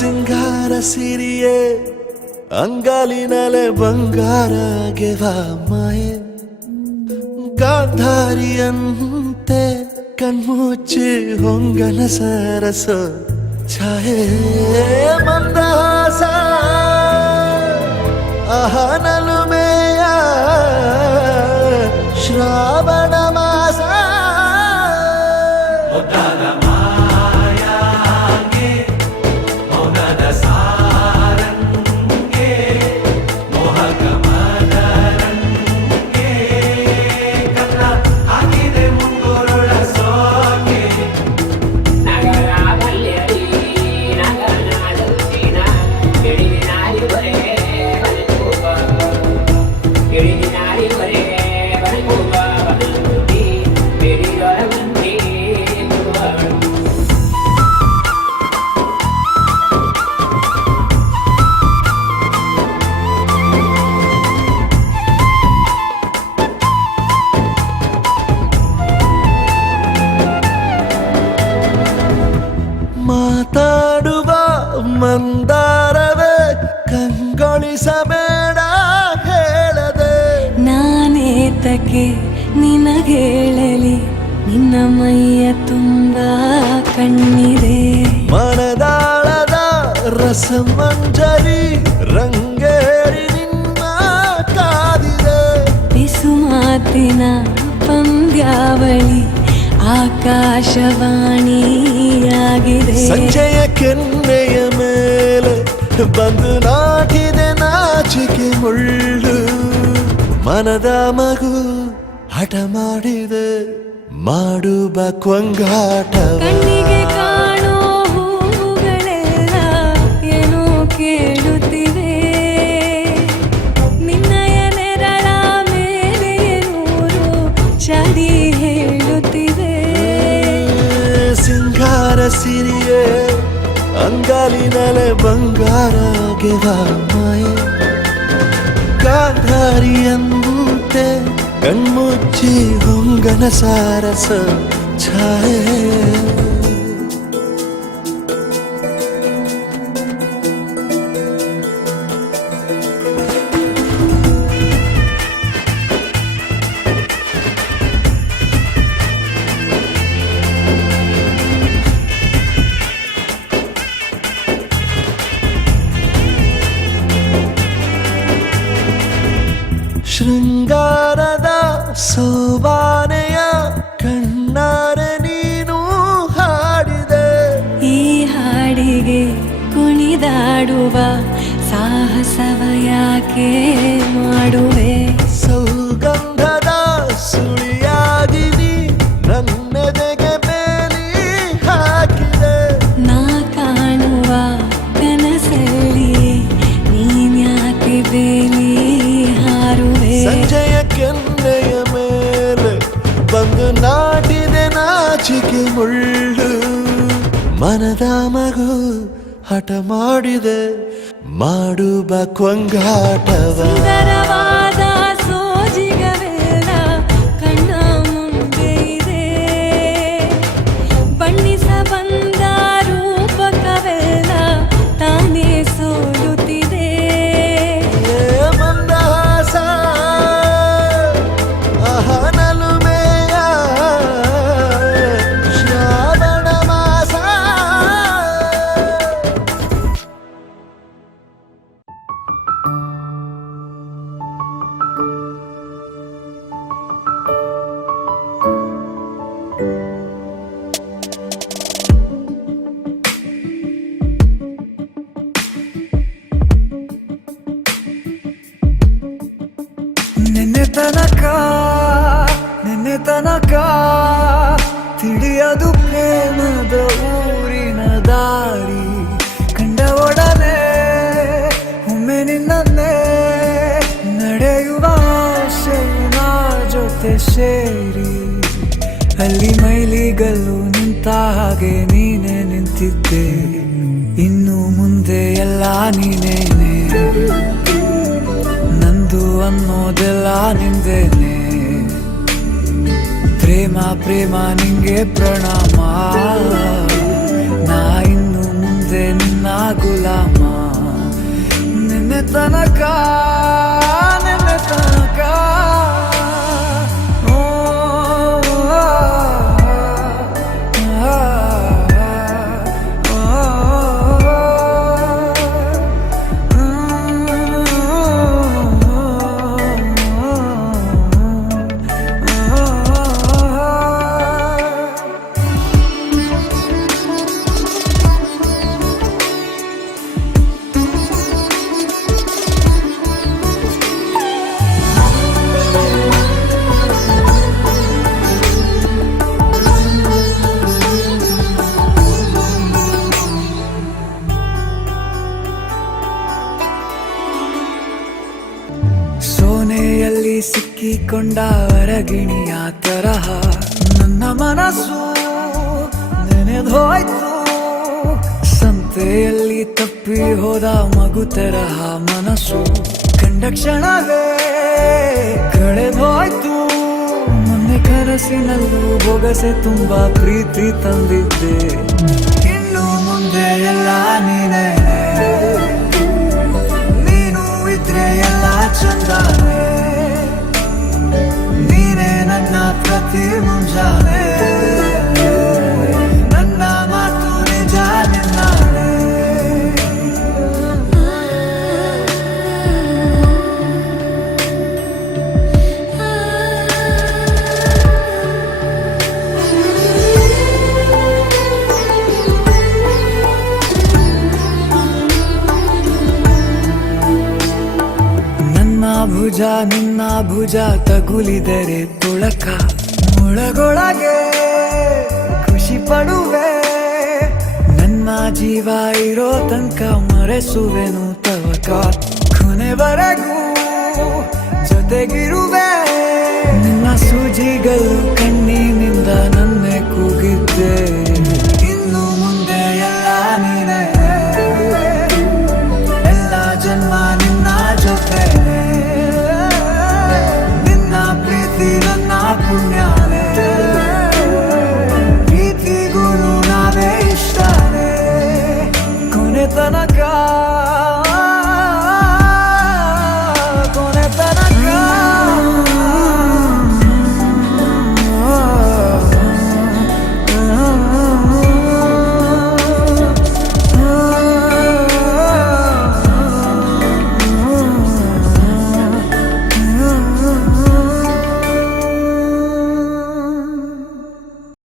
ಸಿಂಗಾರ ಸಿರಿಯೇ ಅಂಗಾಲಿನಲೆ ಬಂಗಾರ ಗೆವಾ ಮಾಯೆ ಗಾಂಧಾರಿಯಂತೆ ಕಣ್ಮುಚ್ಚಿ ಹೊಂಗನ ಸರಸ ಛಾಯೆ ಮಂದಹಾಸ ಅಹನಲುಮೆಯ ಶ್ರಾವಣ ಮಾಸ ಮಾತಾಡುವ ಮಂದಾರವೇ ಕಂಗೊಳಿಸಬೇಡ ಹೇಳದೆ ನಾನೇತಕ್ಕೆ ನಿನಗೇಳಲಿ ನಿನ್ನ ಮೈಯ ತುಂಬ ಕಣ್ಣಿದೆ ಮನದಾಳದ ರಸಮಂಜರಿ ರಂಗೇರಿ ನಿನ್ನ ಕಾದಿದೆ ಬಿಸು ಮಾತಿನ ಪಂದ್ಯಾವಳಿ ಆಕಾಶವಾಣಿಯಾಗಿದೆ ಸಂಜೆಯ ಕೆನ್ನೆಯ ಮೇಲೆ ಬಂದು ನಾಟಿದೆ ನಾಚಿಕೆ ಮುಳ್ಳು ಮನದ ಮಗು ಹಠ ಮಾಡಿದೆ ಮಾಡುವ ಕೊಂಗಾಟವ ಕಣ್ಣಿಗೆ ಕಾಣೋ ಹೂಗಳೆಲ್ಲ ಏನೋ ಕೇಳುತ್ತಿವೆ ನಿನ್ನಯ ನೆರಳ ಮೇಲೆ ನೂರು ಚದಿ ಹೇಳುತ್ತಿವೆ ಸಿಂಗಾರ ಸಿರಿಯೇ ಅಂಗಾಲಿನಲೆ ಬಂಗಾರ ಗೆವಾ ಮಾಯೆ ಗಾಂಧಾರಿಯಂತೆ ಕಣ್ಮುಚ್ಚಿ ಹೊಂಗನ ಸಾರಸ ಛಾಯೆ ಶೃಂಗಾರದ ಸೋಬಾನೆಯ ಕಣ್ಣಾರೆ ನೀನು ಹಾಡಿದೆ ಈ ಹಾಡಿಗೆ ಕುಣಿದಾಡುವ ಸಾಹಸವ ಯಾಕೆ ಮಾಡುವೆ ಸೌಗಂಧದ ಸುಳಿಯಾಗಿನಿ ನನ್ನೆದೆಗೆ ಬೇಲಿ ಹಾಕಿದೆ ನಾ ಕಾಣುವ ಕನಸಲ್ಲಿ ನೀನ್ಯಾಕೆ ಬೇಲಿ ಹಾರುವೆ ಸಂಜೆಯ ಕೆನ್ನೆಯ ಮೇಲೆ ಬಂದು ನಾಟಿದೆ ನಾಚಿಕೆ ಮುಳ್ಳು ಮನದ ಮಗು ಹಠ ಮಾಡಿದೆ ಮಾಡುವ ಕೊಂಗಾಟವ ಸುಂದರವಾದ ಸೋಜಿಗವೆಲ್ಲ ಕಣ್ಣ ಮುಂದೆ ಇದೆ ಬಣ್ಣಿಸ ಬಂದ ರೂಪಕವೆಲ್ಲ ತಾನೇ ಸೋಲುತ್ತಿದೆ ಮಂದಹಾಸ ಅಹನಲುಮೆಯ ಶ್ರಾವಣ ಮಾಸ ನಿನ್ನೆ ತನಕ ತಿಳಿಯದು ಪ್ರೇಮದ ಊರಿನ ದಾರಿ ಕಂಡ ಒಡನೆ ಒಮ್ಮೆ ನಿನ್ನೇ ನಡೆಯುವ ಆಸೆಯ ಜೊತೆ ಸೇರಿ ಅಲ್ಲಿ ಮೈಲಿಗಲ್ಲು ನಿಂತ ಹಾಗೆ ನೀನೆ ನಿಂತಿದ್ದೆ ಇನ್ನು ಮುಂದೆ ಎಲ್ಲ ನೀನೇನೆ ನಂದು ಅನ್ನೋದೆಲ್ಲ ನಿಂದೇನೆ ಪ್ರೇಮ ಪ್ರೇಮ ನಿಂಗೆ ಪ್ರಣಾಮ ನಾ ಇನ್ನು ಮುಂದೆ ನಿನ್ನ ಗುಲಾಮ ತನಕ ನಿನ್ನೆ ತನಕ ಓ, ಆ, ಆ, ಸೋನೆಯಲ್ಲಿ ಸಿಕ್ಕಿಕೊಂಡ ಅರಗಿಣಿಯ ತರಹ ನನ್ನ ಮನಸ್ಸು ನೆನೆದೋಯ್ತು. ಸಂತೆಯಲ್ಲಿ ತಪ್ಪಿ ಹೋದ ಮಗು ತರಹ ಮನಸ್ಸು ಕಂಡ ಕ್ಷಣವೇ ಕಳೆದೋಯ್ತು. ಮೊನ್ನೆ ಕನಸಿನಲ್ಲೂ ಬೊಗಸೆ ತುಂಬಾ ಪ್ರೀತಿ ತಂದಿದ್ದೆ. ಇನ್ನು ಮುಂದೆ ಎಲ್ಲ ನೀನೇ, ನೀನು ಇದ್ರೆ ಎಲ್ಲ ಚಂದಾನೆ. ನೀನೇ ನನ್ನ ಪ್ರತಿ ಮುಂಜಾನೆ, ನನ್ನ ಮಾತು ನಿಜ ನಿನ್ನಾನೆ. ಭುಜ ನಿನ್ನ ಭುಜ ತಗುಲಿದರೆ ತುಳಕ ಒಳಗೊಳಗೆ ಖುಷಿ ಪಡುವೆ. ನನ್ನ ಜೀವ ಇರೋ ತನಕ ಮರೆಸುವೆನು ತವಕ. ಕೊನೆವರೆಗೂ ಜೊತೆಗಿರುವೆ. ನಿನ್ನ ಸೂಜಿಗಳು ಕಣ್ಣಿನಿಂದ ನನ್ನೆ ಕೂಗಿದ್ದೆ. ಇನ್ನು ಮುಂದೆ ಎಲ್ಲ ನೀನೇ, ಎಲ್ಲ ಜನ್ಮ ನಿನ್ನ ಜೊತೆ. ನನ್ನ ಪುಣ್ಯನೇ, ಪ್ರೀತಿಗೂ ನಾವೇ ಇಷ್ಟನೇ. ಕೊನೆ ತನಕ